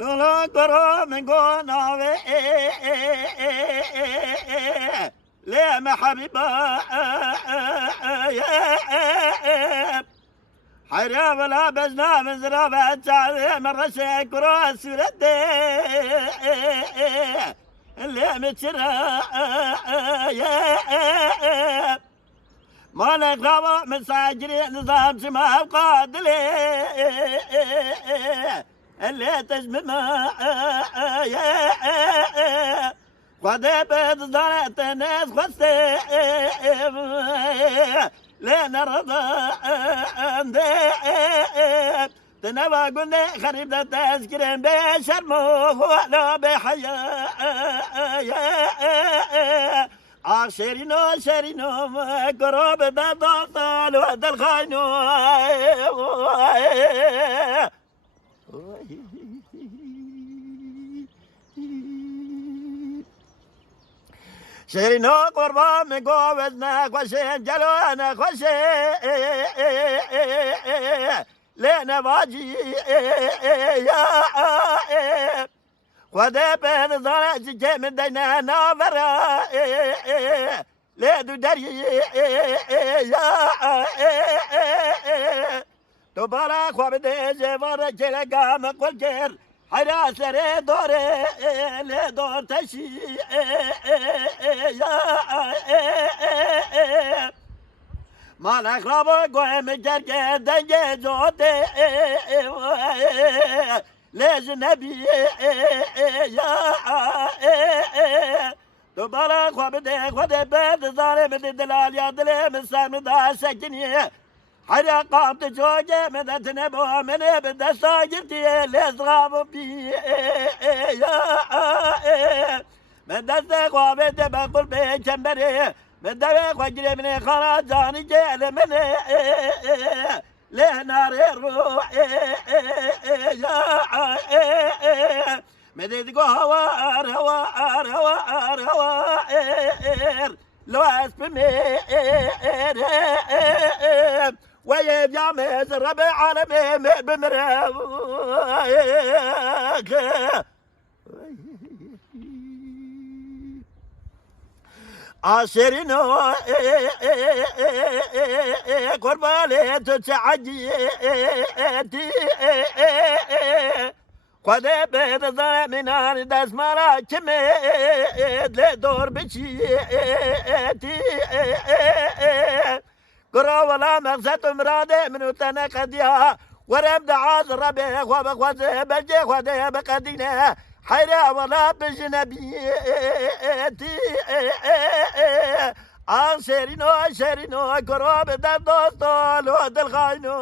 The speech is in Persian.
لولا قرا من قناوي ليه ما حبيبا حيرا ولا بزنا من زرابة تعلي من رشا قرا سولدي اللي متشرا ما نقرأ من ساجري نظام سما قادلي اللي تجمع قد بتضرت ناس خسيم لين رضا تنبا قلنا خريب تذكرين بشرمو ولا بحياة شيرينو قرب ضال وهذا الخاينو شيرينو قربا من قوزنا خوشين جلونا خوشين لنا باجي خدا بين ضرج جمن دينا نافرا لدو دري تبارك وبدي زفر جلقام قلقر حراسر دوري لدور تشي مالك رابو قوم جرق دنجي جوتي ليش نبي تبارك وبدي خدي بيت ظالم الدلال يا دليل من سام دا سكني حرا قامت جوجي من تنبو من بدا ساجرتي ليش غابو بي من دستك وبدي بقول بي جنبري من دبك وجري من خلاص جاني جيل من له نار الروح مدد هوار لو اسبمير ويبيع مزرب عالمي بمراك عاشرينو قربالي تتعجي قد بيت ظلمنا داس مرا كميد لدور بشي قرا ولا مغزت مرادي منو تنقديها ورب عاز ربي خواب خوازي بلجي خوادي بقدينه حيرا ولا بجنبيتي شيرينو قرب دا دوستو لو دل خاينو